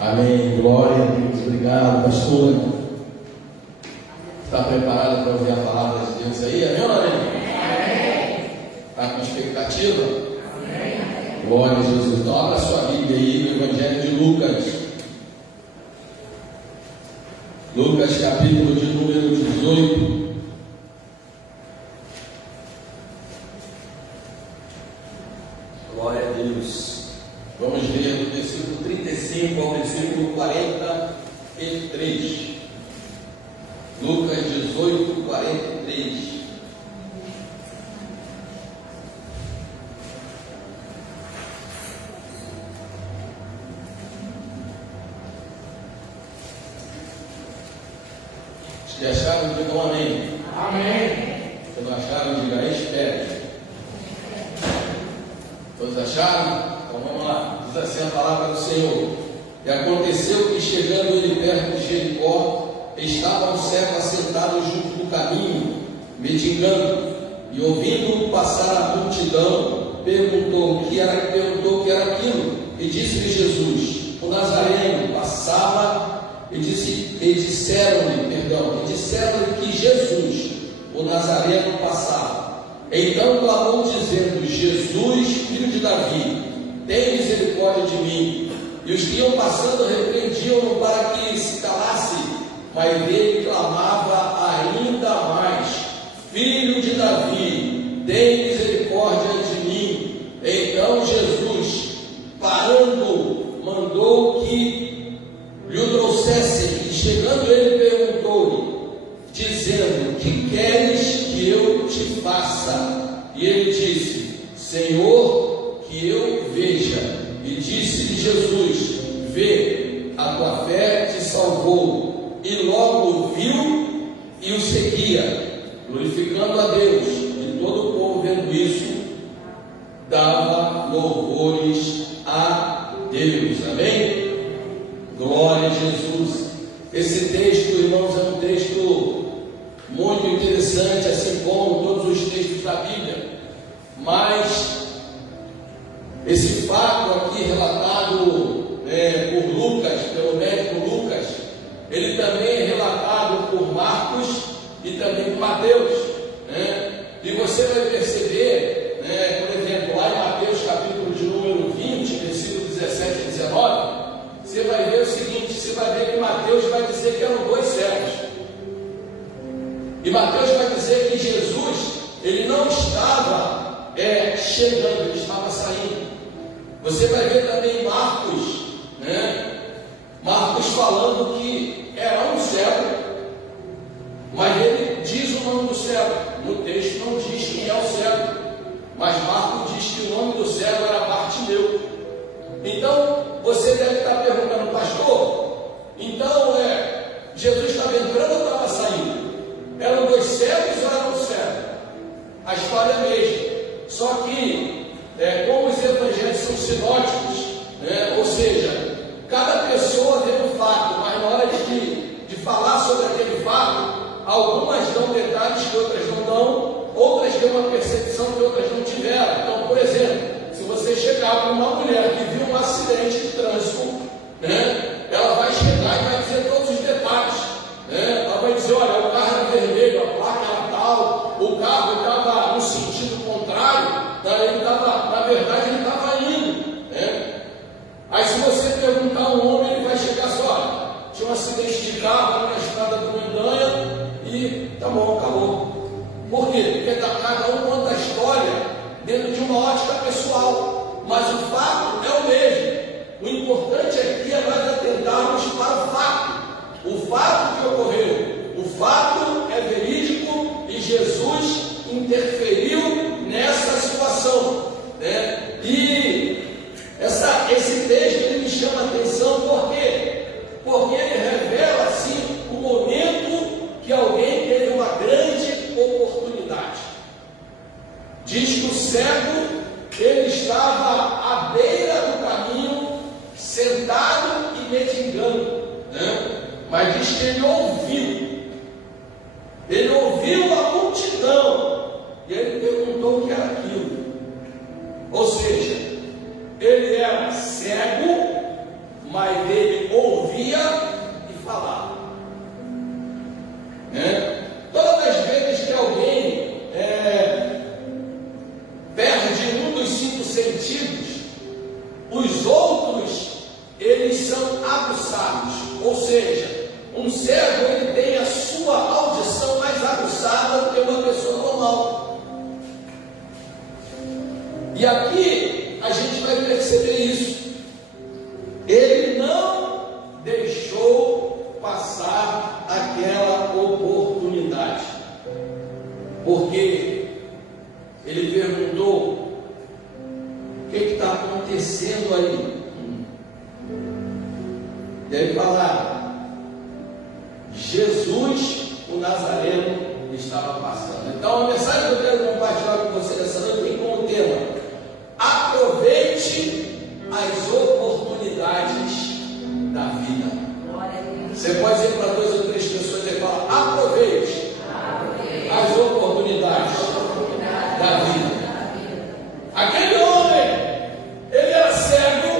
Amém. Glória a Deus. Obrigado, pastor. Está preparado para ouvir a palavra de Deus aí? Amém ou não amém? Está com expectativa? Amém. Glória a Jesus. Então abra sua Bíblia aí no Evangelho de Lucas. Lucas capítulo de número 18. Glória a Deus. Vamos ler do versículo 35 ao versículo 43. Lucas 18, 43. Os que acharam, digam amém. Amém. Se não acharam, digam espere. Todos acharam? Então vamos lá. Diz assim a palavra do Senhor. E aconteceu que, chegando ele perto de Jericó, estava um cego assentado junto do caminho, mendigando, e ouvindo passar a multidão, perguntou o que era aquilo, e disse-lhe Jesus: o Nazareno passava, e disseram-lhe que Jesus, o Nazareno, passava. Então clamou, dizendo: Jesus, filho de Davi, tem misericórdia de mim. E os que iam passando repreendiam-no para que se calasse, mas ele clamava ainda mais: Filho de Davi, tem misericórdia de mim. Então Jesus, parando, mandou que lhe o trouxessem, e chegando ele perguntou-lhe, dizendo: que queres que eu te faça? E ele disse: Senhor, que eu veja. E disse-lhe Jesus: vê, a tua fé te salvou. E logo viu e o seguia, glorificando a Deus. E todo o povo, vendo isso, dava louvores a Deus. Amém? Glória a Jesus. Esse texto, irmãos, é um texto muito interessante, assim como todos os textos da Bíblia. Mas esse fato aqui relatado por Lucas, pelo médico Lucas, ele também é relatado por Marcos e também por Mateus, e você vai perceber, por exemplo, lá em Mateus capítulo de número 20, versículo 17 e 19, você vai ver o seguinte: você vai ver que Mateus vai dizer que eram dois cegos, e Mateus vai dizer que Jesus, ele não estava chegando, ele estava saindo. Você vai ver também Marcos, Marcos falando que era um cego, mas ele diz o nome do cego. No texto não diz quem é o cego, mas Marcos diz que o nome do cego era Bartimeu. Então você deve estar perguntando: pastor, então Jesus estava entrando ou estava saindo? Eram dois cegos ou era um cego? A história é a mesma, só que como os evangelhos são sinóticos, ou seja, cada pessoa vê um fato, mas na hora de falar sobre aquele fato, algumas dão detalhes que outras não dão, outras têm uma percepção que outras não tiveram. Então, por exemplo, se você chegar para uma mulher que viu um acidente de trânsito, ela vai chegar e vai dizer todos os detalhes, ela vai dizer: olha, o carro era vermelho, a placa era tal, o carro estava no sentido contrário, ele estava, na verdade, ele estava indo. Aí, se você perguntar a um homem, ele vai chegar só: olha, tinha um acidente de carro na estrada do Mendanha e tá bom, acabou. Por quê? Porque cada um conta a história dentro de uma ótica pessoal, mas o fato é o mesmo. O importante aqui é nós atentarmos para o fato que ocorreu. O fato é verídico e Jesus interferiu nessa situação, E esse texto ele me chama a atenção, por quê? Porque ele revela assim o momento que alguém teve uma grande oportunidade. Diz que o cego, ele estava à beira do caminho, sentado e mendigando, mas diz que ele ouviu a multidão, e ele perguntou o que era aquilo. Ou seja, ele era cego, mas ele ouvia e falava. Todas as vezes que alguém perde um dos 5 sentidos, os outros, eles são aguçados. Ou seja, um cego, ele tem a sua audição mais aguçada do que uma pessoa normal. E aqui a gente vai perceber isso. Ele não deixou passar aquela oportunidade, porque ele perguntou: o que está acontecendo aí? E aí falaram: Jesus, o Nazareno, estava passando. Então a mensagem que eu quero compartilhar com você nessa noite tem como tema: aproveite as oportunidades da vida. Você pode dizer para 2 ou 3 pessoas e falar: aproveite as oportunidades da vida. Aquele homem, ele era cego,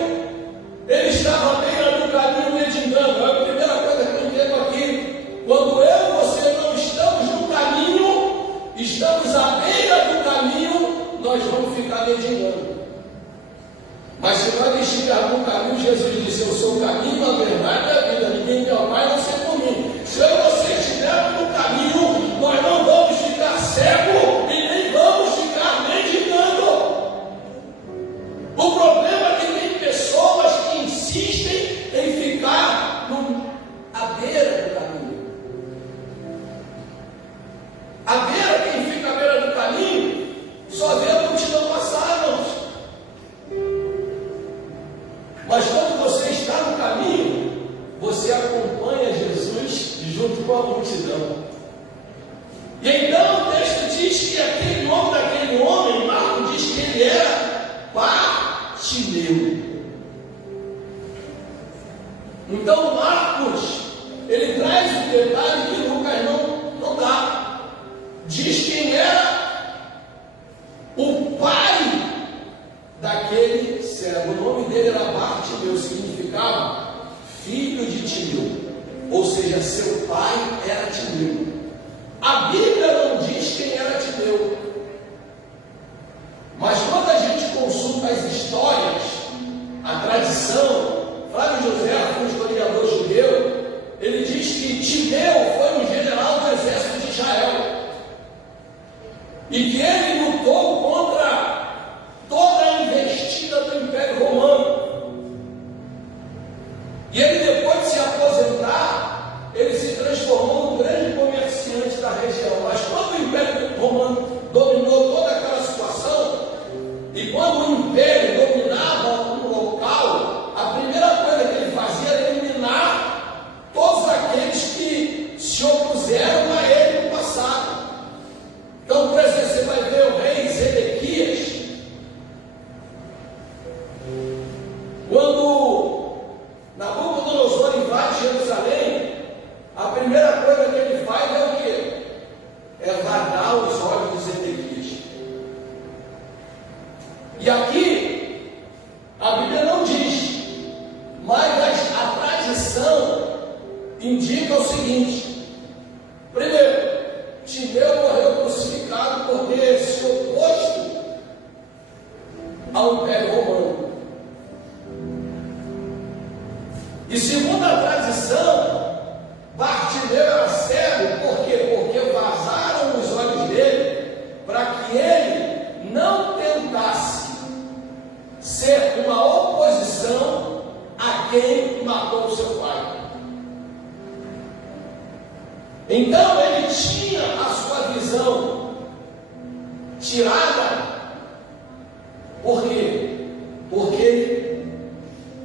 ele estava à beira do caminho mendigando. A primeira coisa que eu entendo aqui: quando eu e você não estamos no caminho, estamos à beira do caminho, nós vamos ficar mendigando. Mas se nós estivermos no caminho, Jesus disse: eu sou o caminho, a verdade e a vida. Ninguém vê ao Pai a não ser por mim. Se eu e você estivermos no caminho, nós não vamos ficar cegos e nem vamos ficar mendigando. O problema é que tem pessoas que insistem em ficar à beira do caminho. À beira, quem fica à beira do caminho só vê a multidão passar, irmãos. Mas quando você está no caminho, você acompanha Jesus junto com a multidão. E então o texto diz que aquele nome daquele homem, Marcos diz que ele era Bartimeu. Então Marcos, ele traz um detalhe que Lucas não dá. Diz quem era o pai daquele cego. O nome dele era Bartimeu, significava filho de Timeu, ou seja, seu pai era Timeu. A Bíblia não diz quem era Timeu, mas quando a gente consulta as histórias, a tradição, Flávio José, um historiador judeu, ele diz que Timeu foi um general do exército de Israel e que ele lutou contra toda a investida do Império Romano. E ele, depois de se aposentar, ele se transformou num grande comerciante da região. Mas quando o Império Romano dominou toda aquela situação, e quando o Império dominava um local, a primeira coisa que ele fazia era eliminar todos aqueles que se opuseram a ele no passado. Então, por exemplo, você vai ver o rei Zedequias. Quando Nabucodonosor invade Jerusalém, a primeira coisa que ele faz é o quê? É vadar os olhos de Zedequias. E aqui, a Bíblia não diz, mas a tradição indica o seguinte: primeiro, Timeu morreu crucificado por ter se oposto ao Império Romano. E segundo a tradição, Bartimeu era cego, por quê? Porque vazaram os olhos dele para que ele não tentasse ser uma oposição a quem matou o seu pai. Então ele tinha a sua visão tirada. Por quê? Porque ele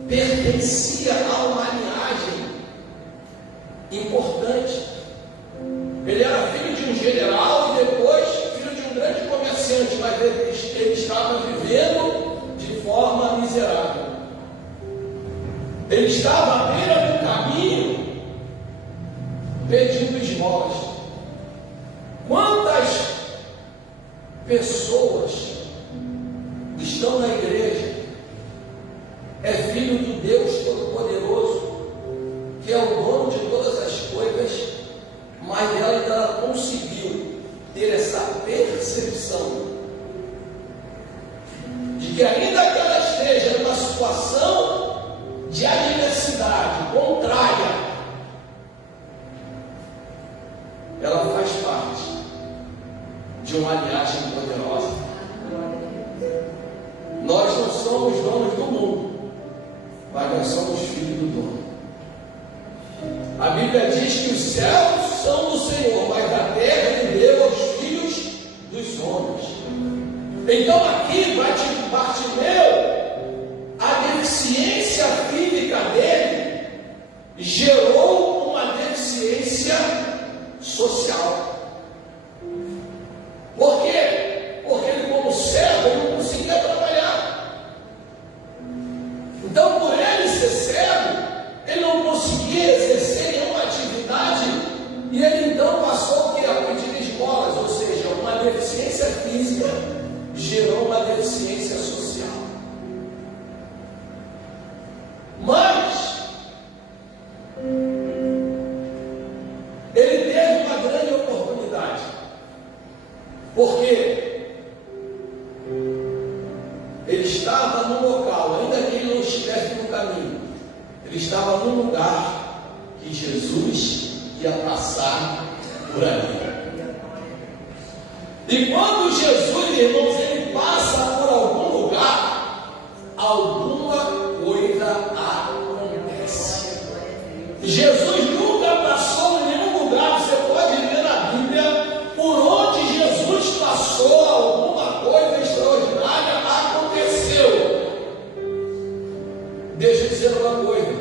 pertencia a uma linhagem importante. Ele era filho de um general e depois filho de um grande comerciante, mas ele estava vivendo de forma miserável. Ele estava à beira do caminho pedindo esmolas. Quantas pessoas estão na igreja, é filho do Deus Todo-Poderoso, adversidade contrária, ela faz parte de uma linhagem poderosa. Nós não somos donos do mundo, mas nós somos filhos do dono. A Bíblia diz que os céus são do Senhor, mas a terra Ele deu aos filhos dos homens. Então aqui, Bartimeu, a deficiência física dele gerou uma deficiência social. Por quê? Porque ele, como cego, não conseguia trabalhar. Então, por ele ser cego, ele não conseguia exercer nenhuma atividade, e ele então passou a pedir esmolas, ou seja, uma deficiência física gerou uma deficiência social. Mas ele teve uma grande oportunidade, porque ele estava num local, ainda que ele não estivesse no caminho, ele estava num lugar que Jesus ia passar por ali. E quando Jesus, irmãos, ele passa por algum lugar, alguma coisa acontece. Jesus nunca passou em nenhum lugar, você pode ler na Bíblia, por onde Jesus passou, alguma coisa extraordinária aconteceu. Deixa eu dizer uma coisa: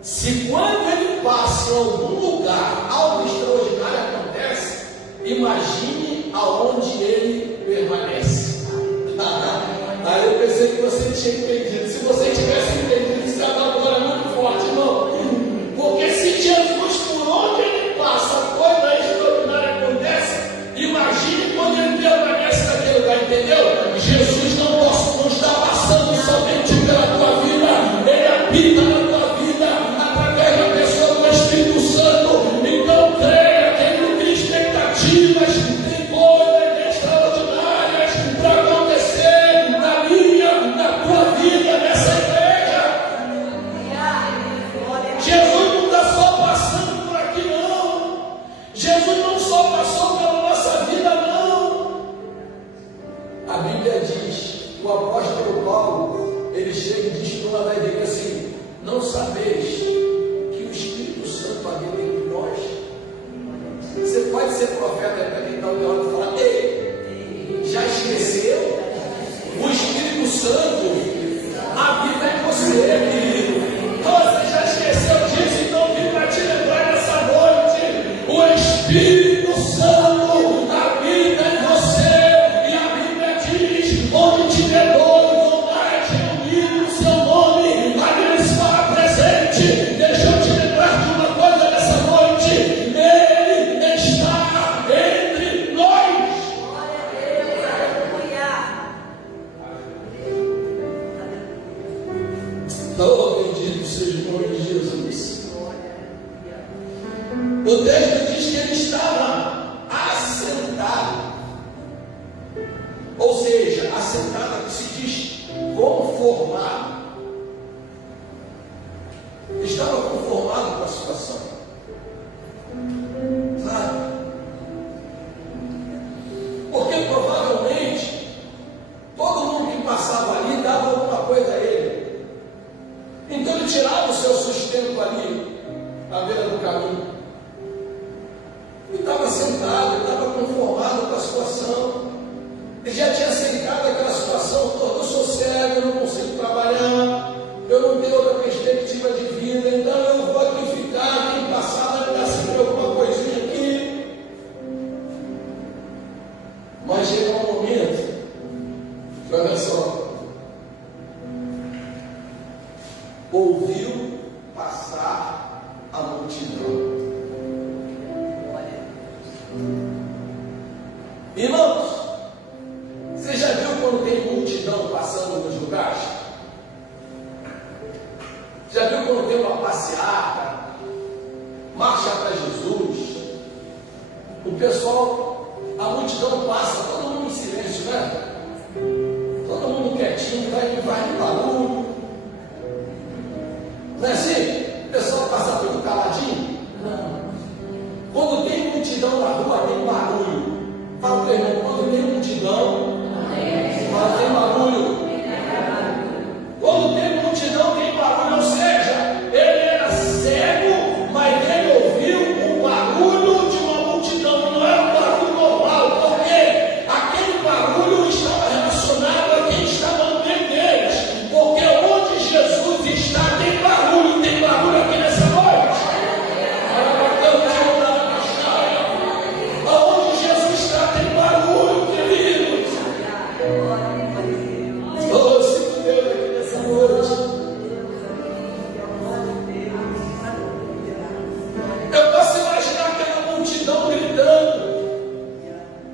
se quando ele passa em algum lugar, algo extraordinário acontece, imagine aonde ele permanece. Aí eu pensei que você tinha entendido. Se você tivesse entendido, isso agora é muito forte, irmão. Porque se Jesus, por onde ele passa, coisa extraordinária acontece, imagine quando ele permanece naquele lugar, entendeu? Jesus não está passando somente pela tua vida, ele habita na tua vida através da pessoa do Espírito Santo. Então creia, tenha expectativas, tem coisas extraordinárias para acontecer na minha, na tua vida, nessa igreja. Jesus não está só passando por aqui, não. Jesus não só passou pela nossa vida, não. A Bíblia diz, o apóstolo Paulo, ele chega e diz para uma igreja assim: não sabeis que o Espírito Santo habita entre nós? Você pode ser profeta para quem está ao teu lado e falar: ei, já esqueceu? O Espírito Santo habita em você, querido. Você já esqueceu disso? Então vim para te lembrar nessa noite. O Espírito Santo habita em você, e a Bíblia diz: onde tiver dois ou mais reunidos no seu nome, ali está presente. Deixa eu te lembrar de uma coisa nessa noite: Ele está entre nós. Oh, bendito seja o nome de Jesus. O texto diz que ele estava assentado, ou seja, assentado que se diz conformado. Estava conformado com a situação, sabe? Porque provavelmente todo mundo que passava ali dava alguma coisa a ele. Então ele tirava o seu sustento ali, à beira do caminho. E estava sentado, estava conformado com a situação. Ele já tinha aceitado aquela situação toda: eu sou cego, eu não consigo trabalhar, eu não tenho outra perspectiva de vida, então eu vou aqui ficar, quem passar vai me dar sempre alguma coisinha aqui. Mas chegou um momento, olha só, ouviu passar a multidão. Irmãos, você já viu quando tem multidão passando nos lugares? Já viu quando tem uma passeata, marcha para Jesus? O pessoal, a multidão passa, todo mundo em silêncio, né? Todo mundo quietinho, vai no barulho. Não é assim? O pessoal passa tudo caladinho? Não. Quando tem multidão na rua, tem barulho. Fala para o irmão, quando tem multidão, tem barulho. Quando tem multidão, tem barulho. Ou seja, ele era cego, mas ele ouviu o barulho de uma multidão. Não era um barulho normal, porque aquele barulho estava relacionado a quem estava no meio deles. Porque onde Jesus está, tem barulho. Tem barulho aqui nessa noite. Aonde Jesus está, tem barulho, queridos. Oh, se Deus aqui nessa noite. Eu posso imaginar aquela multidão gritando: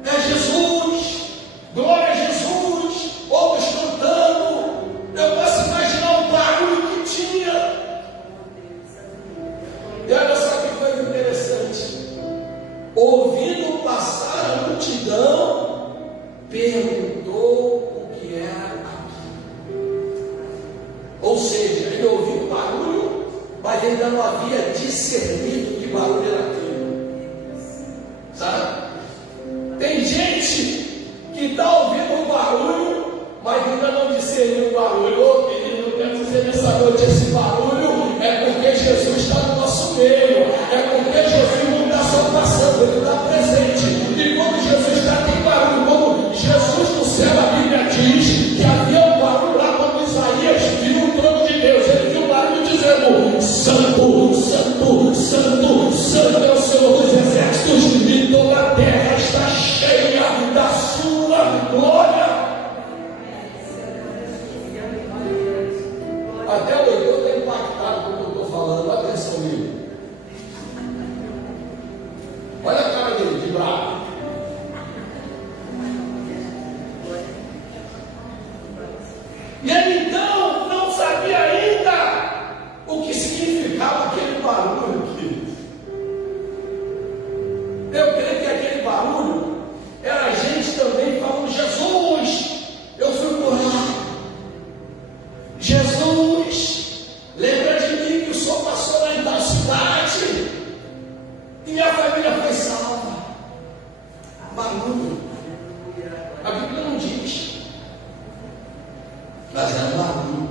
é Jesus, glória a Jesus, outros cantando. Eu posso imaginar o barulho que tinha. E olha só que coisa interessante. Ouvindo passar a multidão, perguntou o que era aquilo. Ou seja, ele ouviu o barulho, mas ainda não havia discernido que barulho era aquilo. Sabe? Tem gente que está ouvindo o barulho, mas ainda não discerniu o barulho. Ô querido, eu quero dizer nessa noite, esse barulho é porque Jesus está no nosso meio. É porque Jesus não está só passando, ele está presente. E quando Jesus está, tem barulho. Quando Jesus no céu, a Bíblia diz que havia um barulho lá quando Isaías viu o trono de Deus. Ele viu o barulho dizendo: Santo, Santo, Santo, Santo é o Senhor dos exércitos, e toda a terra está cheia da sua glória. Até o doutor está impactado com o que eu estou falando. Atenção, amigo. Olha a cara dele, de bravo. E ele então não sabia ainda o que significava aquele barulho aqui. Eu creio que aquele barulho era a gente também falando: Jesus, eu fui curado. Jesus, lembra de mim que o Senhor passou lá em tal cidade e minha família foi salva. Barulho. A Bíblia não diz, mas era barulho.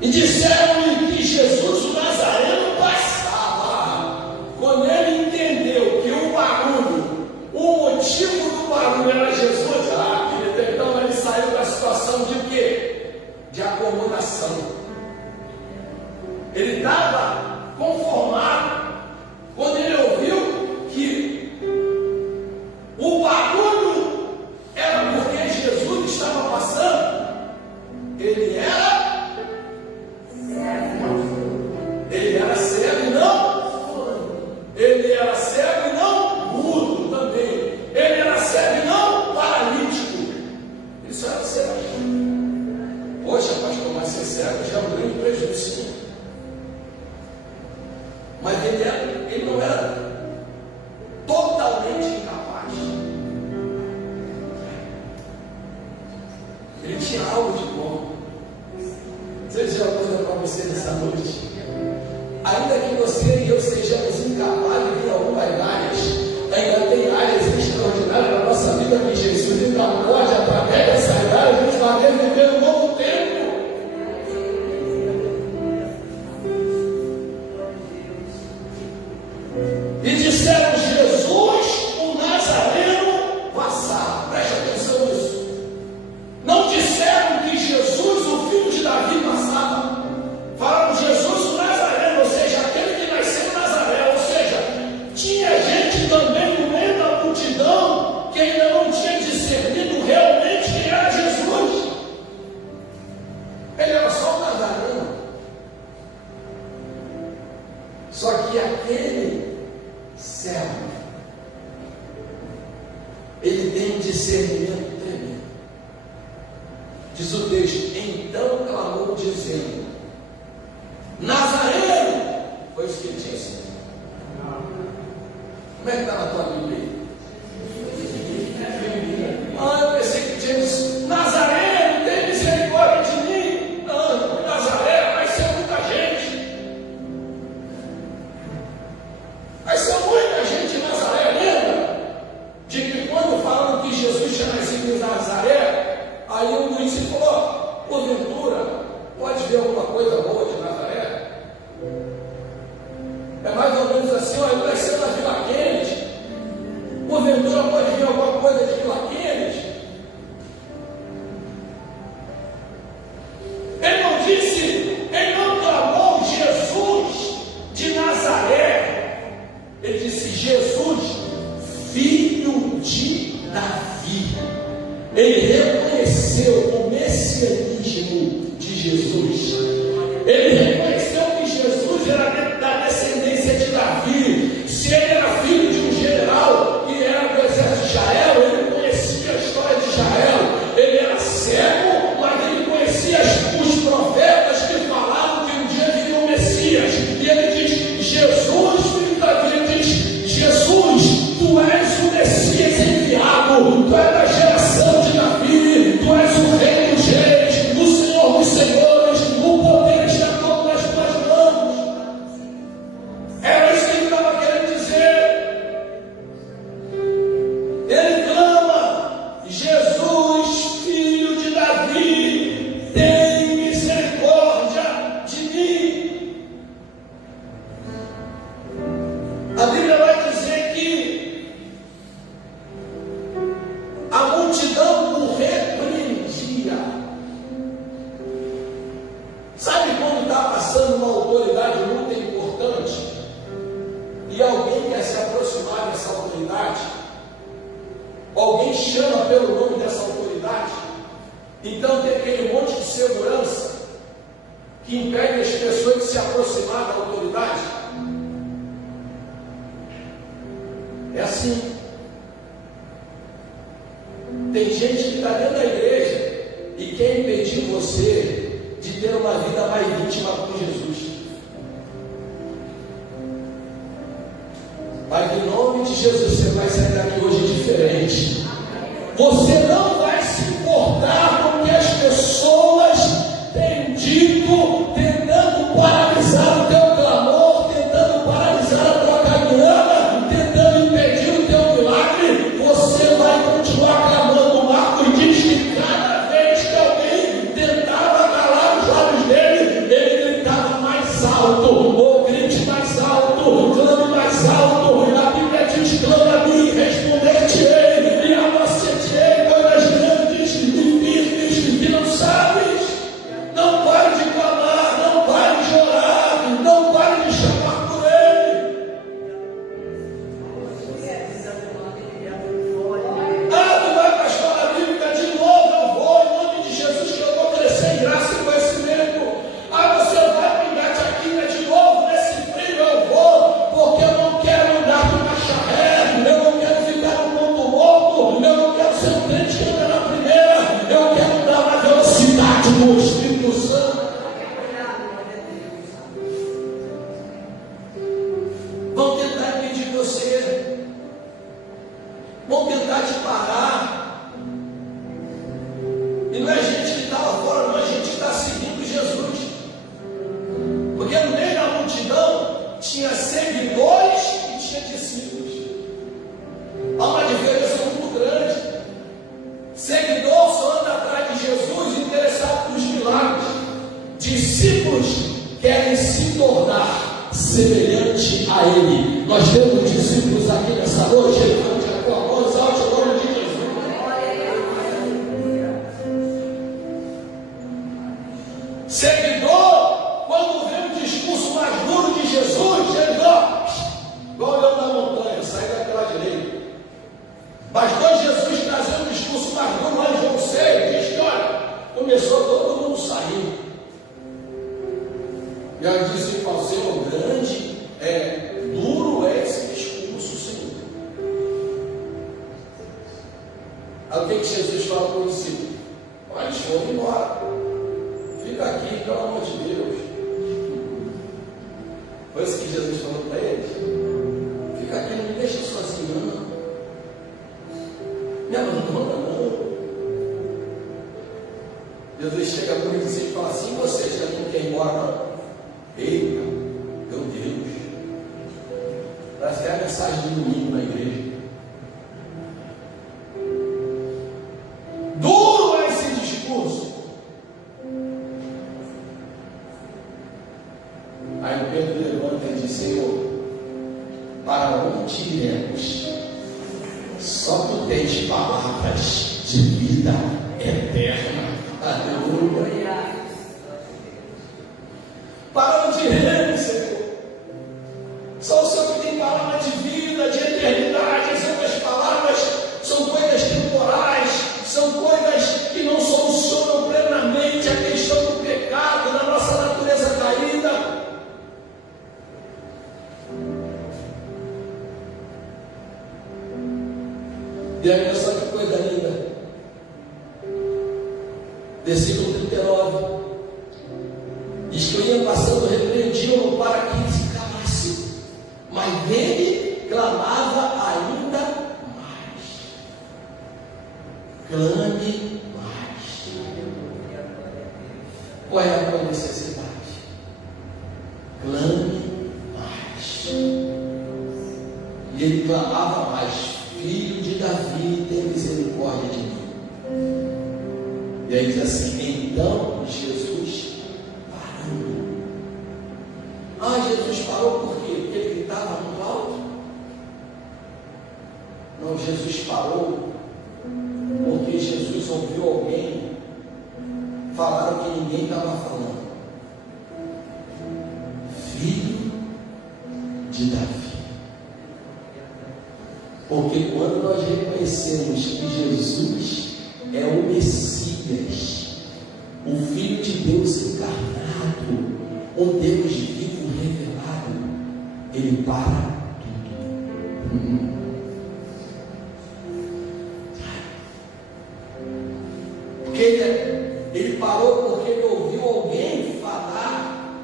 E disseram-lhe que Jesus, o Nazareno, passava. Quando ele entendeu que o barulho, o motivo do barulho era Jesus, querido, então ele saiu da situação de quê? De acomodação. Ele estava conformado quando ele ouviu que o barulho era porque Jesus estava passando. Ele era cego e não. Ele era cego e não mudo também. Ele era cego e não paralítico. Ele só era cego. Poxa, pastor, mas ser cego já é um grande prejuízo. Mas ele não era totalmente incapaz. Ele tinha algo de bom. Deixa eu dizer uma coisa para você nessa noite. Ainda que você e eu sejamos incapazes em algumas áreas, ainda tem áreas extraordinárias na nossa vida que Jesus ainda pode, através dessas áreas, nos fazer viver um novo tempo. E disseram: Jesus, o Nazareno, passava. Preste atenção nisso. Não disseram que Jesus, o filho de Davi, passava. Falaram Jesus, o Nazareno, ou seja, aquele que nasceu em Nazaré. Ou seja, tinha gente também no meio da multidão que ainda não tinha discernido realmente quem era Jesus. Ele era só o Nazareno. Só que aquele servo, ele tem um discernimento tremendo. Diz o texto: então clamou dizendo: Nazareno. Foi isso que ele disse. Como é que está na tua Bíblia? Eu pensei que tinha dito: Nazareno, tem misericórdia de mim. Não, Nazaré vai ser muito Ele reconheceu que Jesus era da descendência de Davi. Se ele era filho de um general que era do exército de Israel, ele conhecia a história de Israel. Ele era cego, mas ele conhecia os profetas que falavam que um dia viria o Messias. E ele diz: Jesus, filho de Davi, ele diz: Jesus, tu és o Messias enviado, tu és da geração de Davi, tu és o rei dos reis, o Senhor dos senhores, o poder está todo nas tuas mãos. Era isso que ele estava querendo dizer. Ele clama: Jesus, filho de Davi, tem misericórdia de mim. A Bíblia vai dizer que a multidão o repreendia. Sabe quando está passando uma autoridade muito importante e alguém quer se aproximar dessa autoridade? Alguém chama pelo nome dessa autoridade? Então tem aquele monte de segurança que impede as pessoas de se aproximar da autoridade. É assim. Tem gente que está dentro da igreja e quer impedir você de ter uma vida mais íntima com Jesus. Mas em nome de Jesus você vai sair daqui hoje diferente. Você não vai se importar com o que as pessoas têm dito, tentando paralisar o teu clamor, tentando paralisar a tua caminhada, tentando impedir o teu milagre. Você vai continuar clamando. Marcos diz que cada vez que alguém tentava calar os olhos dele, ele gritava mais alto, ou grite mais alto, clame mais alto. A Bíblia diz: clama a mim, responder-te-ei, e anunciar-te-ei coisas grandes e firmes que não sabes. Não pare de clamar, não pare de orar, não pare de chamar por ele. Ah, tu vai para a escola bíblica de novo? Eu vou, em nome de Jesus, que eu vou crescer em graça e conhecimento. Ah, você vai para o Ingatiaquina de novo nesse frio? Eu vou, porque eu não quero andar com marcha ré, eu não quero ficar no ponto morto, eu não quero ser um crente que anda na primeira, eu quero dar uma velocidade no Espírito Santo. Vão tentar impedir você, vão tentar te parar. E não é gente que está lá fora, não é gente que está seguindo Jesus. Porque no meio da multidão tinha seguidores e tinha discípulos. Há uma diferença muito grande. Seguidor só anda atrás de Jesus interessado nos milagres. Discípulos querem se tornar semelhante a Ele. Nós temos discípulos aqui nessa noite. Levante a tua voz alta em nome de Jesus. Seguidor, quando vê um discurso mais duro de Jesus, ele vai igual o leão da montanha, sai daquela direita. Bastou Jesus trazer um discurso mais duro lá em João 6, diz que olha, começou todo mundo sair. E aí disse para o Senhor: grande, duro é esse discurso, Senhor. Aí o que Jesus fala para o discípulo? Mas vamos embora. Fica aqui, pelo amor de Deus. Foi isso que Jesus falou para eles. Fica aqui, não me deixa sozinho, não. Me abandona, não. Jesus chega para o discípulo e fala assim: vocês também não querem ir embora, não? Eita, meu Deus. Parece que é a mensagem de domingo na igreja. Duro é esse discurso. Aí o Pedro levanta e diz: Senhor, para onde iremos? Só tu tens palavras de vida eterna. Aleluia. Para onde iremos, Senhor? Só o Senhor que tem palavra de vida, de eternidade. As outras palavras são coisas temporais, são coisas que não solucionam plenamente a questão do pecado na nossa E aí, olha só que coisa linda. Versículo 39. Diz que eu ia passando, repreendiam-no para que ele se calasse, mas ele clamava ainda mais. Clame mais. Qual é a tua necessidade? Clame mais. E ele clamava mais: Filho de Davi, tem misericórdia de mim. E aí diz assim: então Jesus parou. Jesus parou por quê? Porque ele gritava muito alto? Não, Jesus parou porque Jesus ouviu alguém. Falaram que ninguém estava falando. Filho de Davi. Porque quando nós reconhecemos que Jesus é o Messias, o Filho de Deus encarnado, o Deus vivo revelado, ele para tudo. Porque ele parou porque ele ouviu alguém falar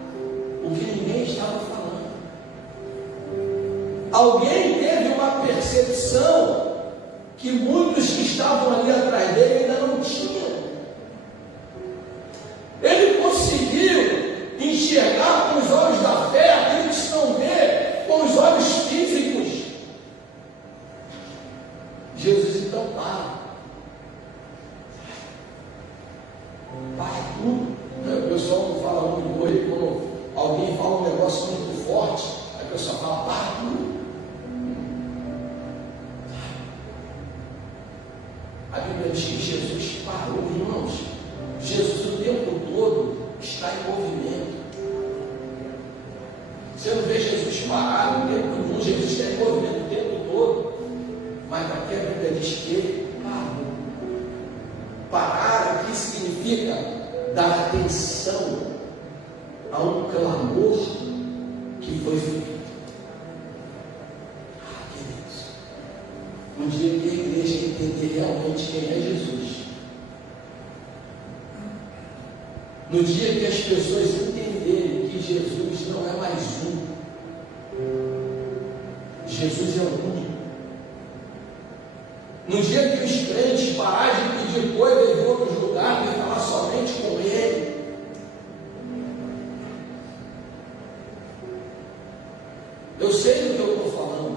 o que ninguém estava falando. Alguém teve uma percepção que muitos que estavam ali atrás dele ainda não tinham. Ele conseguiu enxergar com os olhos da fé aquilo que se não vê com os olhos físicos. Jesus então para tudo. O pessoal não fala muito hoje, quando alguém fala um negócio muito forte, a pessoa fala: para tudo. A Bíblia diz que Jesus parou, irmãos. Jesus o tempo todo está em movimento. Você não vê Jesus parado o tempo todo. Jesus está em movimento o tempo todo. Mas aqui a Bíblia diz que ele parou. Parar aqui significa dar atenção a um clamor que foi feito. Queridos, no dia que a igreja entender realmente quem é Jesus, no dia que as pessoas entenderem que Jesus não é mais um, Jesus é o único. No dia que os crentes pararem de pedir coisa em outros lugares e falar somente com Ele, eu sei do que eu estou falando.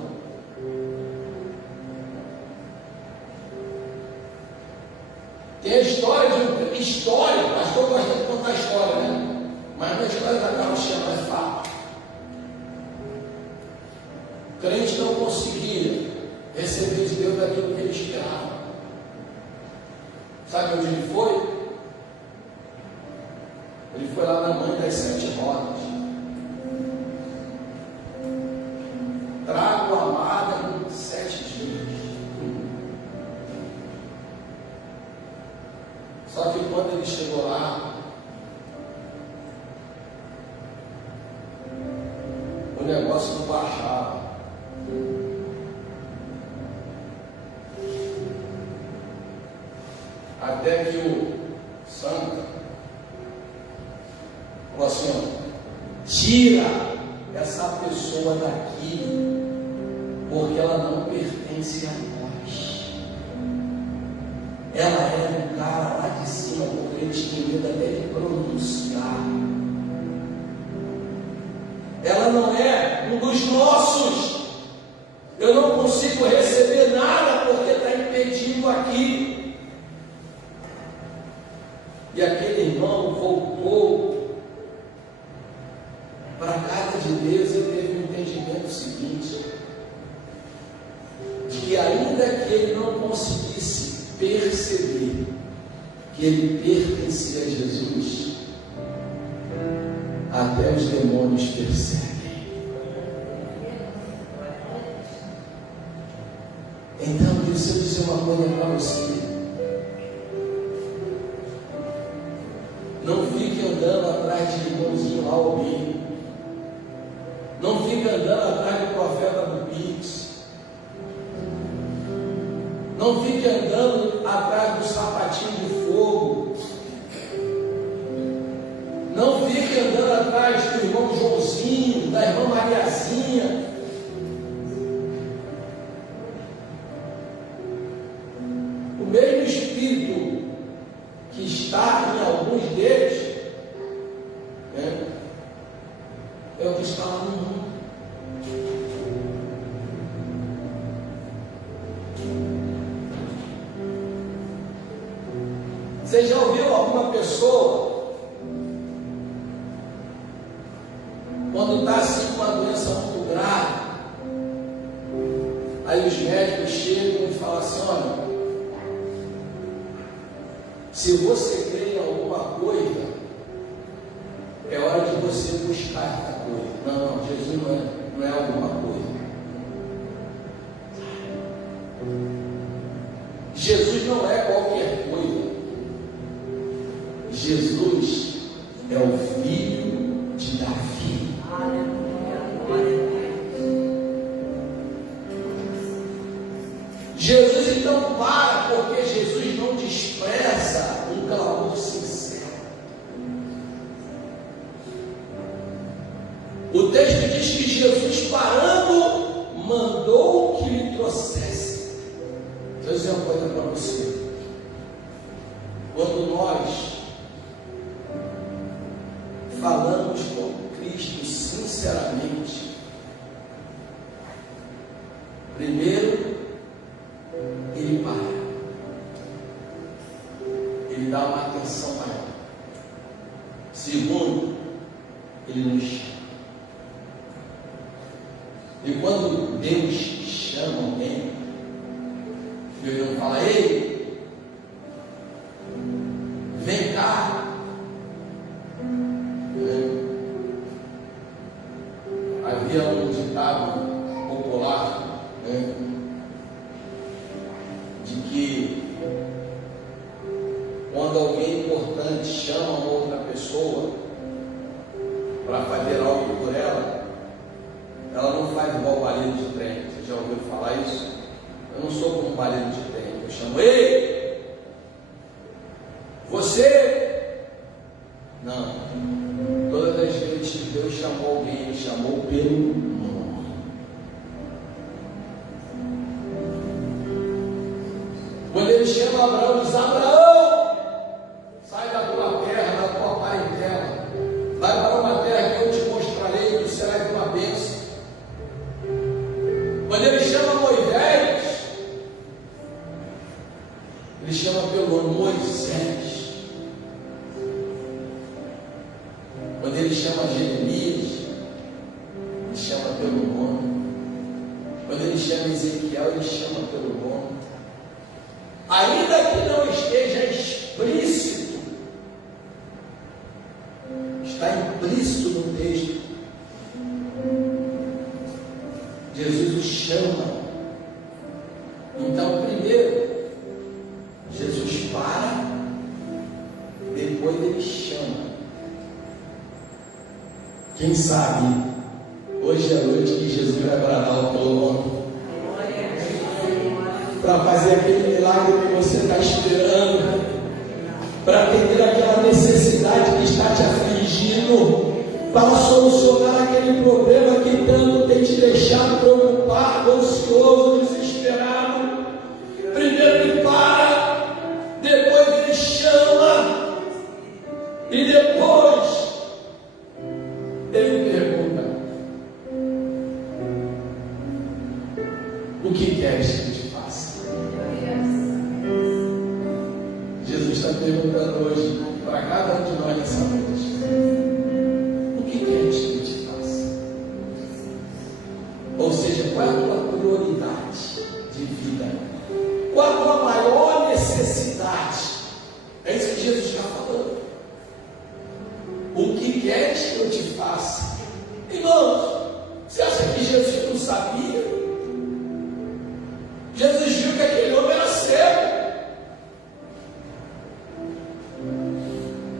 Tem a história de pastor gosta de contar história, né? Mas na história da carochinha é fato. O crente não conseguia receber de Deus aquilo que ele esperava. Sabe onde ele foi? Ele foi lá na mãe das 7 rodas. Trago amada em 7 dias. Só que quando ele chegou lá, o negócio não baixava. Até que o santo falou assim: ó, tira essa pessoa daqui, porque ela não pertence a nós. Ela é um cara lá de cima, porque ele tinha medo até de pronunciar. Ela não é um dos nossos. Eu não consigo receber nada porque está impedindo aqui. E aquele irmão voltou para a casa de Deus e teve um entendimento seguinte: de que ainda que ele não conseguisse perceber que ele pertencia a Jesus, até os demônios percebem. Então, deixa eu dizer uma coisa para você. Não fique andando atrás de irmãozinho lá ouvindo. Não fique andando atrás do profeta do Pix. Não fique andando atrás do sapatinho de fogo. Não fique andando atrás do irmão Joãozinho, da irmã Mariazinha. O mesmo espírito que está em alguns deles, é o que está lá no mundo. Você já ouviu alguma pessoa, quando está assim com uma doença muito grave, aí os médicos chegam e falam assim: olha, se você crê em alguma coisa, é hora de você buscar essa coisa. Não, Jesus não é alguma coisa. Jesus não é qualquer coisa. Jesus é o filho de Davi. Jesus então para, porque Jesus não despreza um clamor sincero. O texto diz que Jesus, parando, mandou que lhe trouxesse. Deixa eu dizer uma coisa para você. Quando nós falamos com Cristo sinceramente, primeiro, Ele para. Ele dá uma atenção maior. Segundo, Ele nos chama. E quando Deus chama alguém, Deus não fala: ei, vem cá. Havia um ditado popular, de que quando alguém importante chama uma outra pessoa para fazer algo por ela, ela não faz igual o balido de trem. Você já ouviu falar isso? Eu não sou como um balido de trem. Eu chamo: ei, você. Não. Todas as vezes que Deus chamou alguém, Ele chamou pelo nome. Quando Ele chama Abraão, diz: Abraão, sai da tua terra, da tua parentela, vai para uma terra que eu te mostrarei, tu serás uma bênção. Quando Ele chama Moisés, Ele chama pelo nome: Moisés. Quando Ele chama Jeremias, Ele chama pelo nome. Quando Ele chama Ezequiel, Ele chama pelo nome. Ainda que não esteja explícito, está implícito no texto, Jesus o chama. Então, primeiro, Jesus para, depois Ele chama. Quem sabe, hoje é a noite que Jesus vai bradar o teu nome, para fazer aquele milagre que você está esperando, para atender aquela necessidade que está te afligindo, para solucionar aquele problema que tanto tem te deixado preocupado, ansioso, desesperado. Primeiro Ele para, depois Ele chama, e depois Ele pergunta: o que queres que eu te faça? Jesus está perguntando hoje para cada um de nós nessa noite: o que queres que eu te faça? Ou seja, qual é a tua prioridade de vida? Qual a tua maior necessidade? É isso que Jesus está falando. O que queres que eu te faça? Irmãos, você acha que Jesus não sabia? Jesus viu que aquele homem era cego.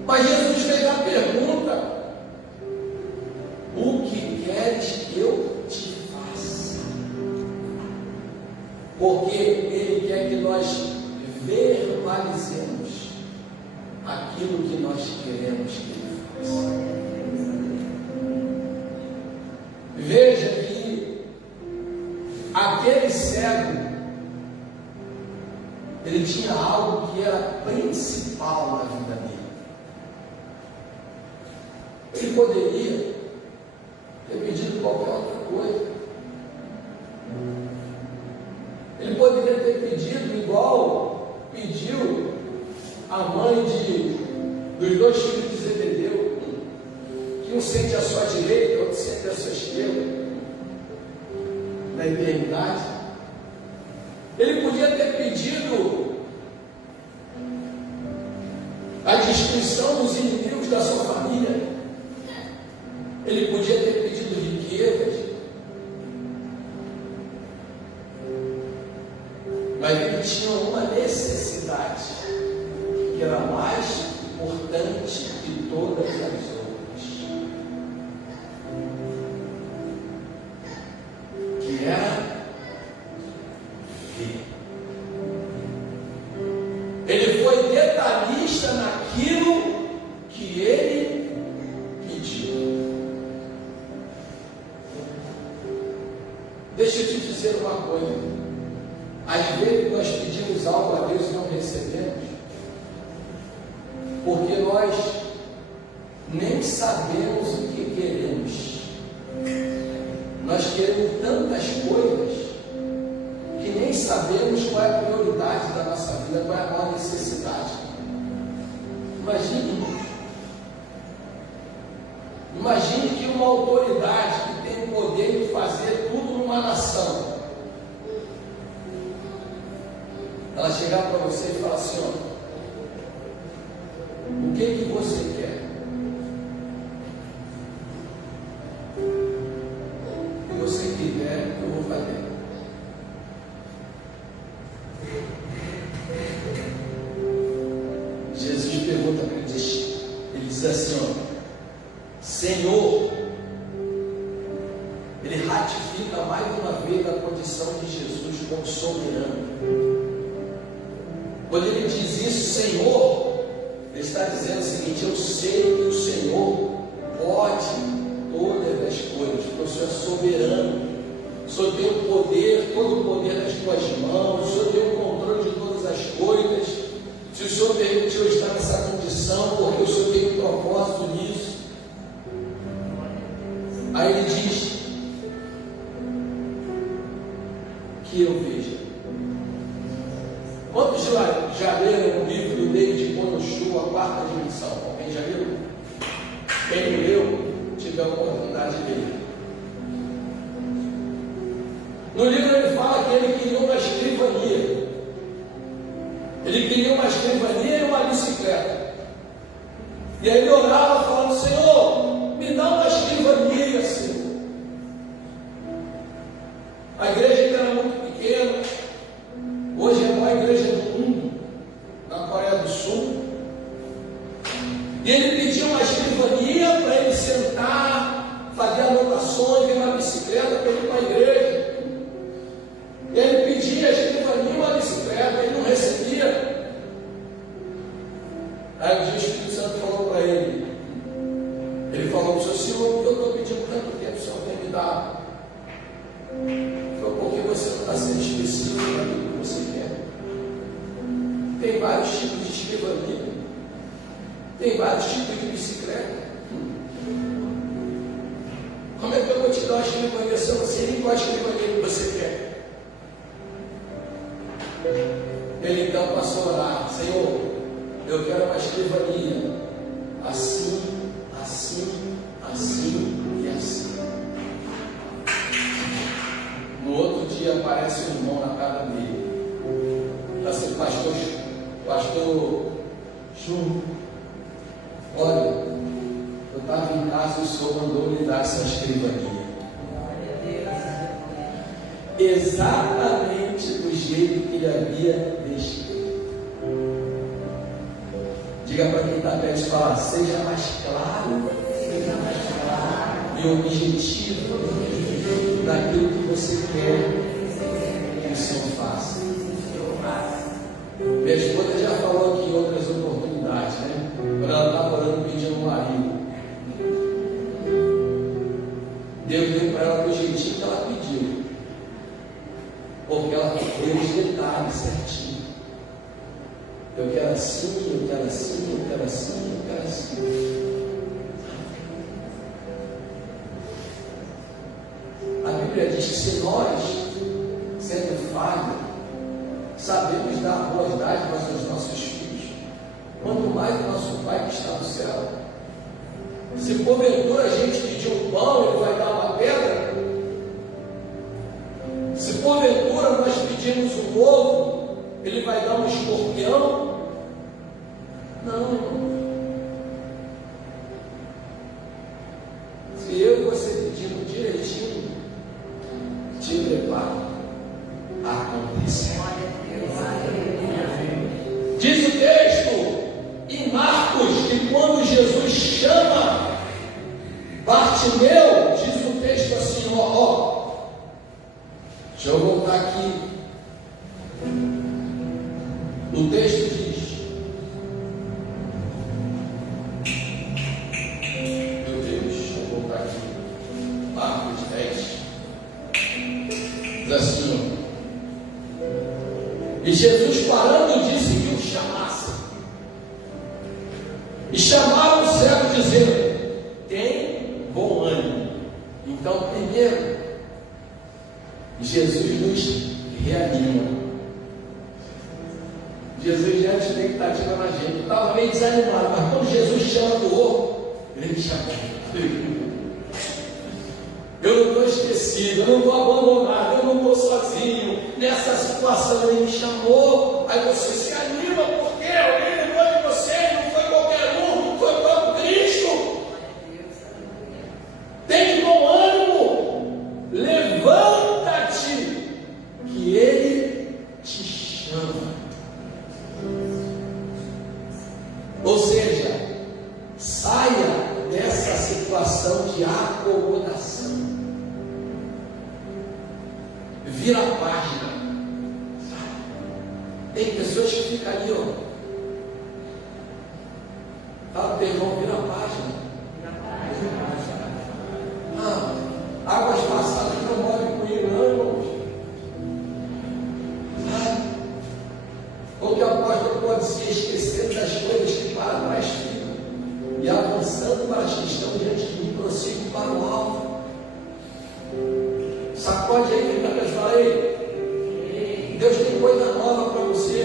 Mas Jesus fez a pergunta: o que queres que eu te faça? porque Ele quer que nós verbalizemos aquilo que nós queremos que Ele faça. Veja que aquele cego, ele tinha algo que era principal na vida dele. Ele poderia ter pedido qualquer outra coisa. Ele poderia ter pedido igual pediu a mãe dos 2 filhos de Zebedeu, que um sente à sua direita, outro sente à sua esquerda, na eternidade. Ele podia ter pedido a destruição dos inimigos da sua família. Ele podia ter pedido riquezas. Mas ele tinha uma necessidade que era mais importante que todas as outras, que era ver. Ele foi detalhista naquilo que ele pediu. Deixa eu te dizer uma coisa. Às vezes nós pedimos algo a Deus e não recebemos, porque nós nem sabemos o que queremos. Nós queremos tantas coisas que nem sabemos qual é a prioridade da nossa vida, qual é a maior necessidade. Imagine que uma autoridade que tem o poder de fazer tudo numa nação, ela chegar para você e falar assim: ó, o que você quer? O que você quiser, eu vou fazer. Jesus pergunta para ele diz assim: ó, Senhor, ele ratifica mais uma vez a condição de Jesus como soberano. Quando ele diz isso, Senhor, ele está dizendo o seguinte: eu sei que o Senhor pode todas as coisas, porque o Senhor é soberano, o Senhor tem o poder, todo o poder nas tuas mãos, o Senhor tem o controle de todas as coisas. Se o Senhor permitiu eu estar nessa condição, porque o Senhor tem um propósito nisso. Aí ele diz que eu veja. Quantos já leram o livro do David Bonochu, A Quarta Dimensão? Alguém já leu? Quem não leu, tiver a oportunidade de ler. No livro ele fala que ele queria uma escrivania. Ele queria uma escrivania e uma bicicleta. E aí ele orava falando: Senhor, me dá uma escrivania, Senhor. A igreja ainda era muito pequena. Hoje é a maior igreja do mundo, na Coreia do Sul. E ele pediu uma escrivania para ele sentar, fazer anotações, e uma bicicleta para ele ir para a igreja. E ele pedia a escrivania e uma bicicleta, ele não recebia. Aí um dia o Espírito Santo falou para ele. Ele falou para o Senhor: o que eu estou pedindo tanto tempo, o Senhor tem me dado? Porque você não está sendo específico naquilo que você quer. Tem vários tipos de escrivania, tem vários tipos de bicicleta. Como é que eu vou te dar uma escrivania se eu não sei nem qual escrivania que você quer? Ele então passou a orar: Senhor, eu quero uma escrivania assim, assim, assim e assim. No outro dia aparece um irmão na casa dele. Está assim: pastor Ju, olha, eu estava em casa e o Senhor mandou me dar essa escrivania. Exatamente do jeito que ele havia descrito. Diga para quem está perto e fala: seja mais claro e objetivo naquilo que você quer que o Senhor faça. Minha esposa já falou aqui em outras oportunidades, né? Quando ela estava orando pedindo um marido, Deus deu para ela do jeitinho que ela pediu, porque ela deu os detalhes certinho. Eu quero assim, eu quero assim, eu quero assim, eu quero assim. A Bíblia diz que se nós, sendo falhos, sabemos dar boas dádivas aos nossos filhos, quanto mais o nosso Pai que está no céu. Se porventura a gente pedir um pão, Ele vai dar uma pedra? Se porventura nós pedirmos um ovo, Ele vai dar um escorpião? Não, irmão. Se eu e você pedimos direitinho, te preparo, acontece. Diz o texto em Marcos que quando Jesus chama Bartimeu, diz o texto assim, deixa eu voltar aqui. O texto diz, meu Deus, deixa eu voltar aqui. Marcos 10. Diz assim, e Jesus parando disse que o chamasse. E chamaram o cego dizendo, tem bom ânimo. Então primeiro, Jesus nos reanima. Jesus já tinha expectativa na gente. Estava meio desanimado, mas quando Jesus chama do outro, Ele me chamou. Eu não estou esquecido, eu não estou abandonado, eu não estou sozinho. Nessa situação Ele me chamou. Aí você se anima, porque alguém lembrou de você, não foi qualquer um, foi o próprio Cristo. Tem de bom ânimo, levanta-te, que Ele te chama. Ou seja, saia dessa situação de acomodação. Vira a página. Tem pessoas que ficam ali, fala, teu irmão, vira a página. Águas passadas não morrem com ele, não, irmãos. Porque o apóstolo pode se esquecer das coisas que para trás ficam, e avançando para as que estão diante de mim, prossigo para o alvo. Sacode aí, quem está pensando aí? Deus tem coisa nova para você.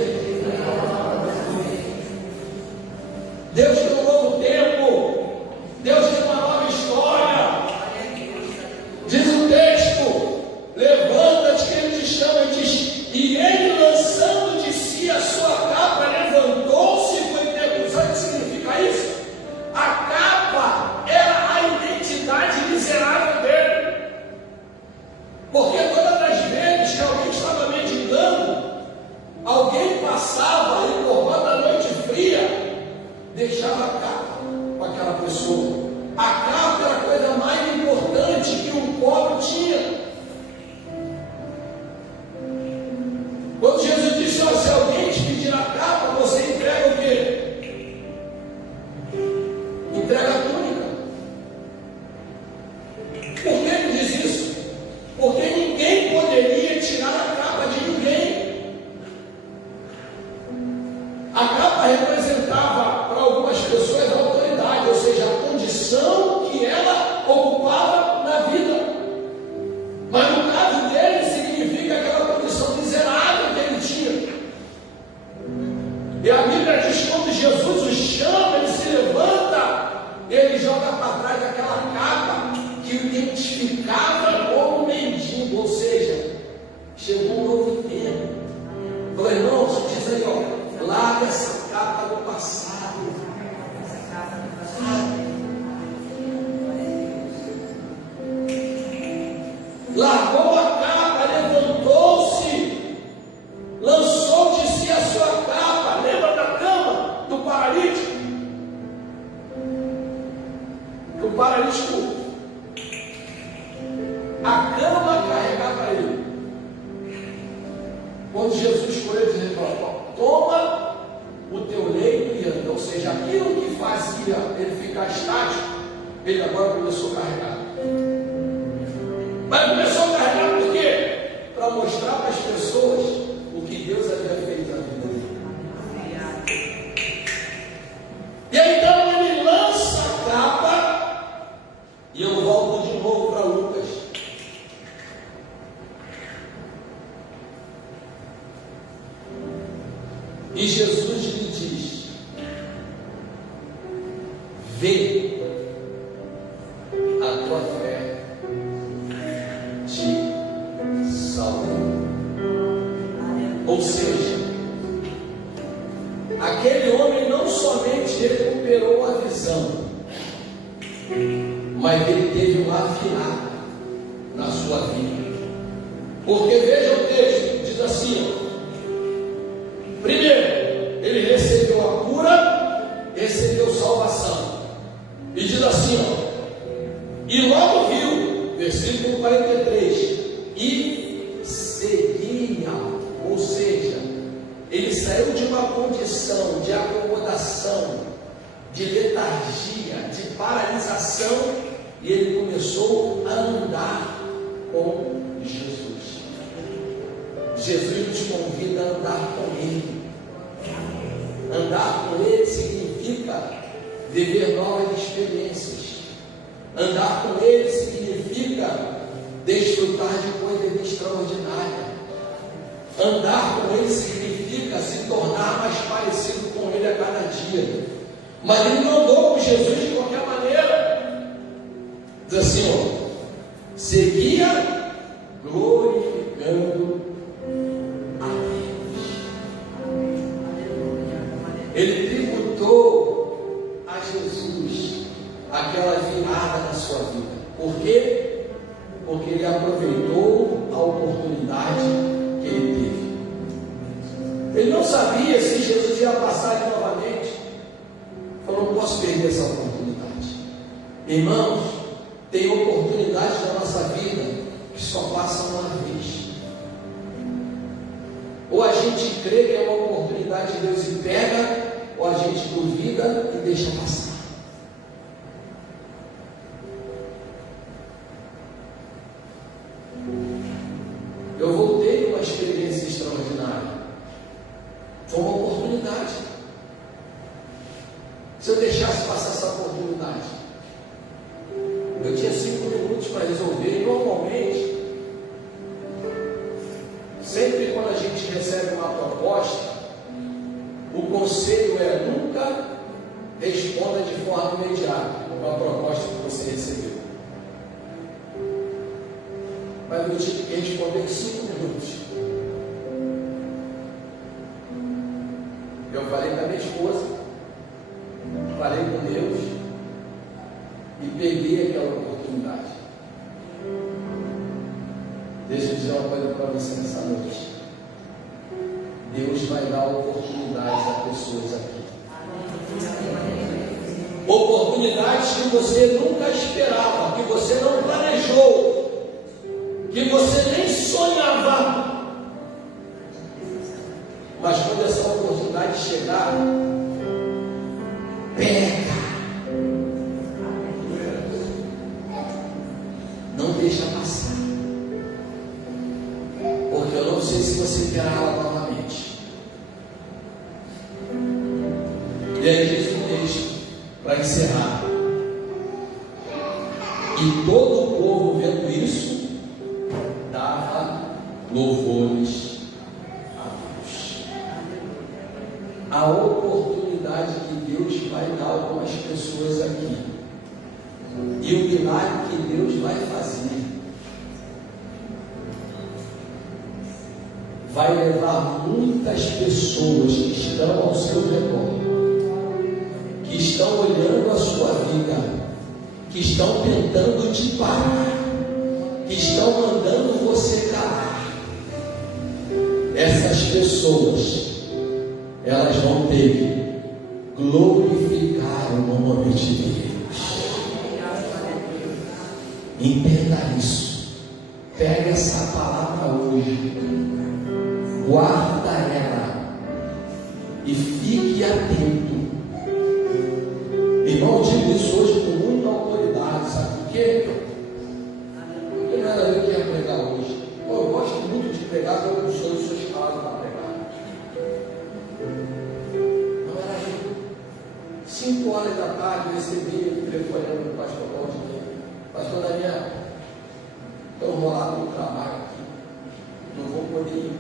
Deus tem um novo tempo. Deus tem uma nova história. Diz o texto, levanta-te, que Ele te chama e diz, e Ele lançando de si a sua capa, levantou-se e foi ter. Sabe o que significa isso? A capa era a identidade miserável dele. Porque todas as vezes que alguém estava mendigando, alguém passava e por volta da noite fria, deixava a capa com aquela pessoa. A capa era a coisa mais importante que um pobre tinha. Quando Jesus disse, se alguém te pedir a capa, você entrega o quê? Entrega a túnica. Por que ele diz isso? Porque ninguém poderia tirar a capa de ninguém. A capa representava para algumas pessoas a autoridade, ou seja, a condição que ela ocupava na vida. Mas no caso dele significa aquela condição miserável que ele tinha. E a Bíblia diz que quando Jesus o chama, ele se levanta, ele joga para trás aquela capa que o identificava como mendigo, ou seja, chegou um novo tempo. Falei, irmãos, diz aí, larga essa capa do passado. Largou a capa, levantou-se, lançou de si a sua capa. Lembra da cama do paralítico? O paralítico, a cama carregava ele. Quando Jesus foi, ele disse: toma o teu leito e anda. Ou seja, aquilo que fazia ele ficar estático, ele agora começou a carregar. Mas começou a carregar por quê? Para mostrar para as pessoas o que Deus havia feito na vida dele. E aí então ele lança a capa, e eu volto de novo para Lucas. E Jesus lhe diz: vê, a tua fé te salvou. Ou seja, aquele homem não somente recuperou a visão, mas ele teve uma virada na sua vida. Porque veja o texto, diz assim: primeiro, ele recebeu a cura, recebeu salvação. E diz assim, e logo viu, versículo 43, e seguia. Ou seja, ele saiu de uma condição de acomodação, de letargia, de paralisação, e ele começou a andar com Jesus. Jesus nos convida a andar com Ele. Andar com Ele significa viver novas experiências. Andar com Ele significa desfrutar de coisa extraordinária. Andar com Ele significa se tornar mais parecido com Ele a cada dia. Mas ele não andou com Jesus de qualquer maneira. Diz assim, seguia glorificando a Deus. Ele tributou a Jesus aquela virada na sua vida. Por quê? Porque ele aproveitou a oportunidade que ele teve. Ele não sabia se Jesus ia passar ali novamente. Falou: não posso perder essa oportunidade. Irmãos, tem oportunidades na nossa vida que só passam uma vez. Ou a gente crê que é uma oportunidade de Deus e pega, ou a gente duvida e deixa passar. Eu voltei com uma experiência extraordinária. Foi uma oportunidade. Se eu deixasse passar essa oportunidade, eu tinha 5 minutos para resolver. E normalmente, sempre quando a gente recebe uma proposta, o conselho é: nunca responda de forma imediata a proposta que você recebeu. Mas eu tive que responder em 5 minutos. Eu falei com a minha esposa, falei com Deus e peguei aquela oportunidade. Deixa eu dizer uma coisa para você nessa noite. Deus vai dar oportunidades a pessoas aqui. Oportunidades que você nunca esperava, que você não planejou, que você nem sonhava. Mas quando essa oportunidade chegar, pega. Não deixa passar. Porque eu não sei se você terá ela novamente. E aí diz o texto, para encerrar: e todo o povo vendo isso, dava louvores a Deus. A oportunidade que Deus vai dar a algumas pessoas aqui, e o milagre que Deus vai fazer, vai levar muitas pessoas que estão ao seu redor, que estão olhando a sua vida, que estão tentando te parar, que estão mandando você calar. Essas pessoas, elas vão ter que glorificar o nome de Deus. Entenda isso. Pega essa palavra hoje. guarda ela e fique atento. Irmão, eu digo isso hoje com muita autoridade, sabe por quê? Porque não era eu que ia pregar hoje. Pô, eu gosto muito de pregar, porque eu não sou escalado para pregar. Não era eu. 5 horas da tarde eu recebi o telefone do pastor Claudinei. Pastor Daniel, estou enrolado no trabalho aqui, não vou poder ir.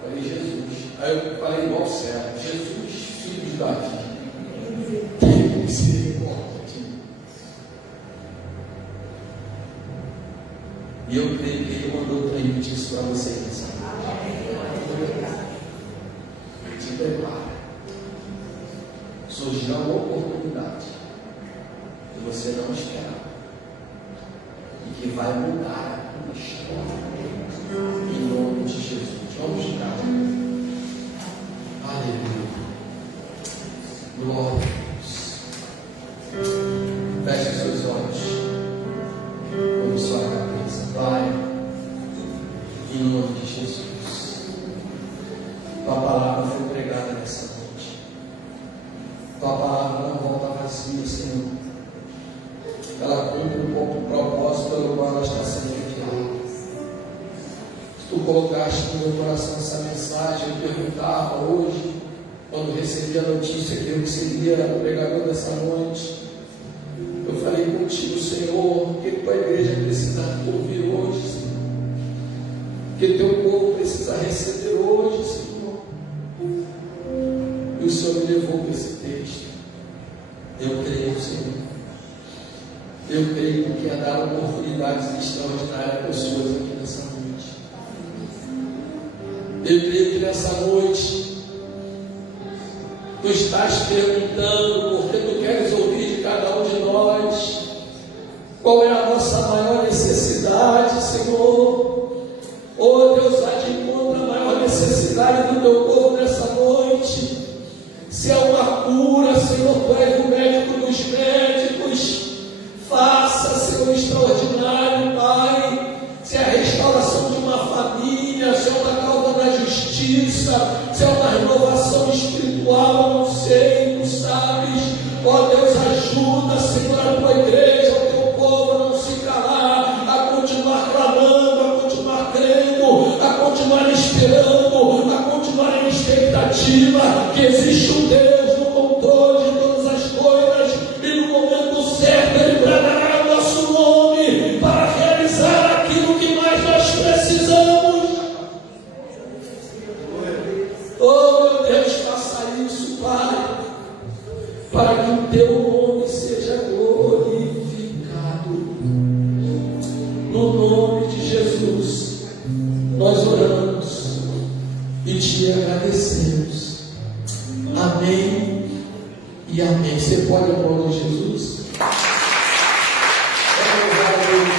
Falei, Jesus. Aí eu falei igual ao céu: Jesus, filho de Davi, tem misericórdia de mim. E eu creio que Ele mandou transmitir isso para vocês. Te prepara. Surgirá uma oportunidade que você não espera e que vai mudar a tua história. Em nome de Jesus. Vamos ficar. Aleluia. Glória a Deus. Feche seus olhos. Como sua cabeça. Pai, em nome de Jesus. Tua palavra foi pregada nessa noite. Tua palavra não volta vazia, Senhor. Ela cumpre o propósito pelo qual ela está sendo enviada. Tu colocaste no meu coração essa mensagem. Eu perguntava hoje, quando recebi a notícia que eu seria o pregador dessa noite, eu falei contigo, Senhor, o que tua igreja precisa ouvir hoje, Senhor? O que teu povo precisa receber hoje, Senhor? E o Senhor me levou para esse texto. Eu creio, Senhor. Eu creio que ia dar oportunidades extraordinárias a pessoas aqui nessa noite. Eu creio que nessa noite tu estás perguntando, porque tu queres ouvir de cada um de nós qual é a nossa maior necessidade, Senhor. Oh Deus, há de encontrar a maior necessidade do teu povo nessa noite. Se é uma cura, Senhor, tu és o médico dos médicos. Faça, Senhor, extraordinário, Pai. Se é a restauração de uma família, se é uma causa da justiça, se é uma renovação espiritual, eu não sei, tu sabes. Ó Deus, ajuda, Senhor, a tua igreja, o teu povo a não se calar, a continuar clamando, a continuar crendo, a continuar esperando, a continuar em expectativa que existe um Deus no controle de todas as coisas e no momento certo Ele bradará o nosso nome para realizar aquilo que mais nós precisamos. Oh meu Deus, faça isso, Pai, para que o teu nome seja glorificado. No nome de Jesus nós oramos e te agradecemos. Amém e amém. Você pode aplaudir Jesus? Permanecem em mim.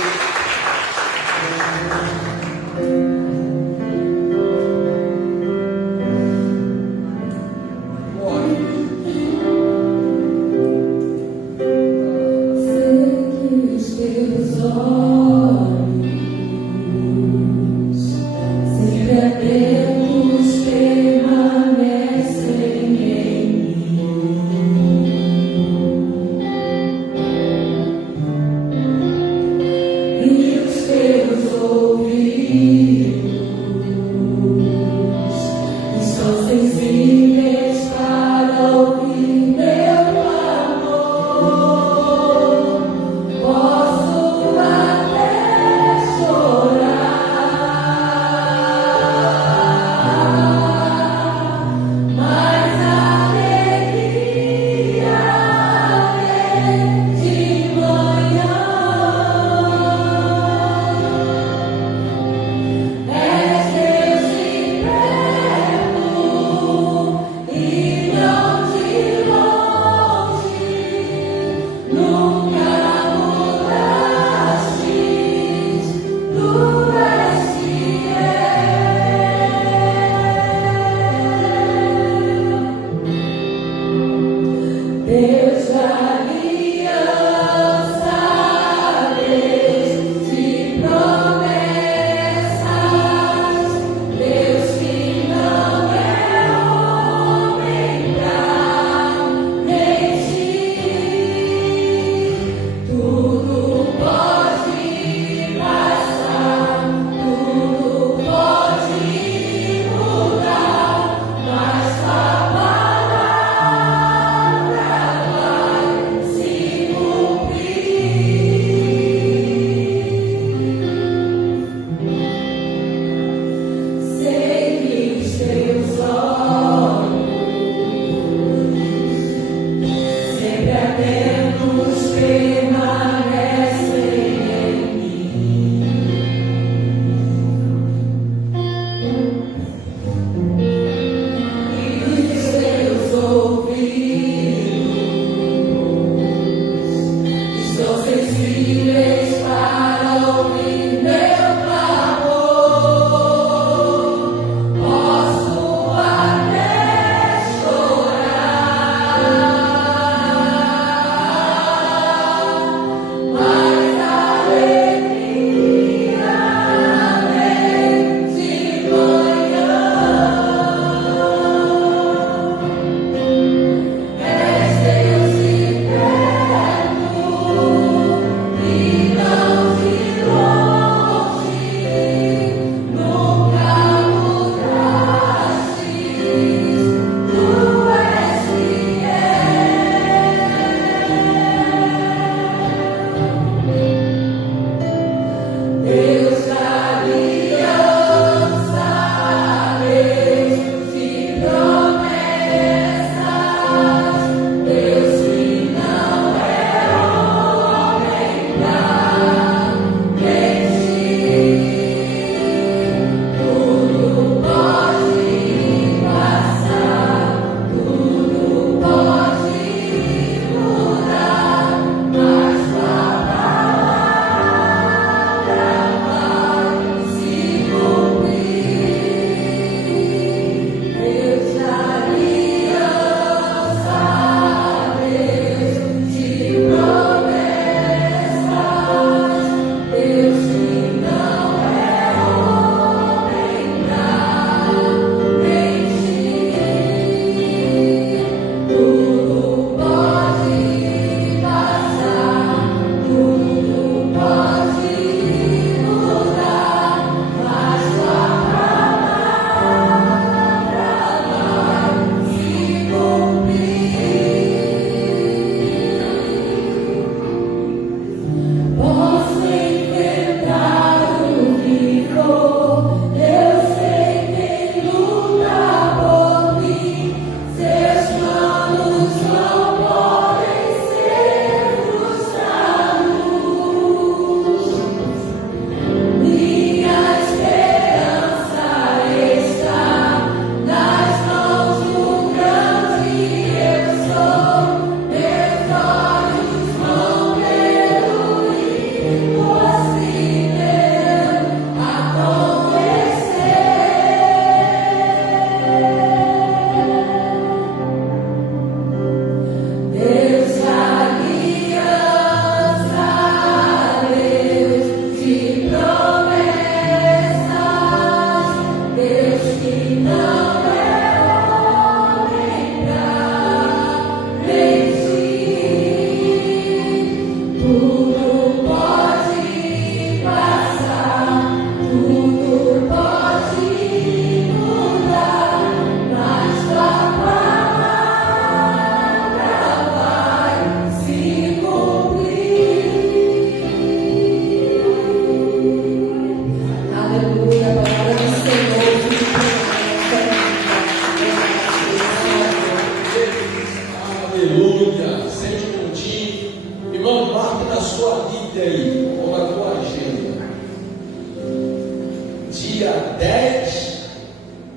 dia 10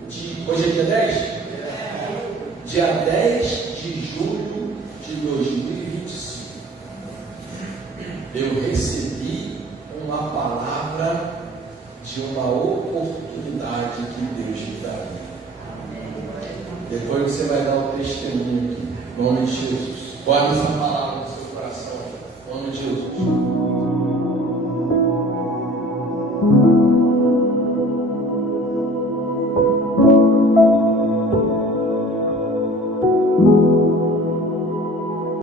de... Hoje é dia 10? Dia 10 de julho de 2025. Eu recebi uma palavra de uma oportunidade que Deus me daria. Depois você vai dar o testemunho aqui. Em nome de Jesus. Guarda essa palavra no seu coração. Em nome de Jesus.